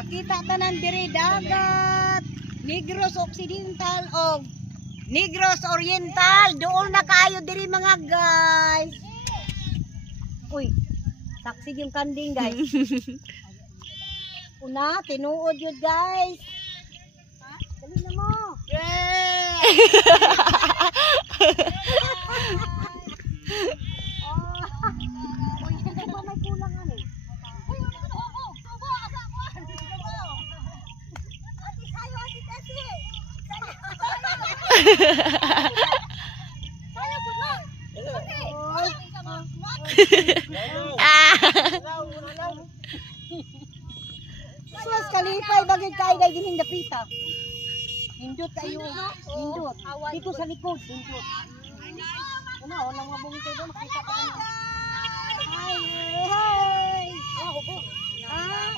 Nakita tanan diri dagat. Negros Occidental o Negros Oriental. Doon na kayo diri mga guys. Uy, saksi yung kanding guys. Una, tinuod yun guys. Dali na mo. Sus kalipay bagay kay day gining dapita. Hindot kayo. Hindot. Dito sa likod, hindot. Ano, wala mga bungkay doon, makita pa kami. Hi! Hi!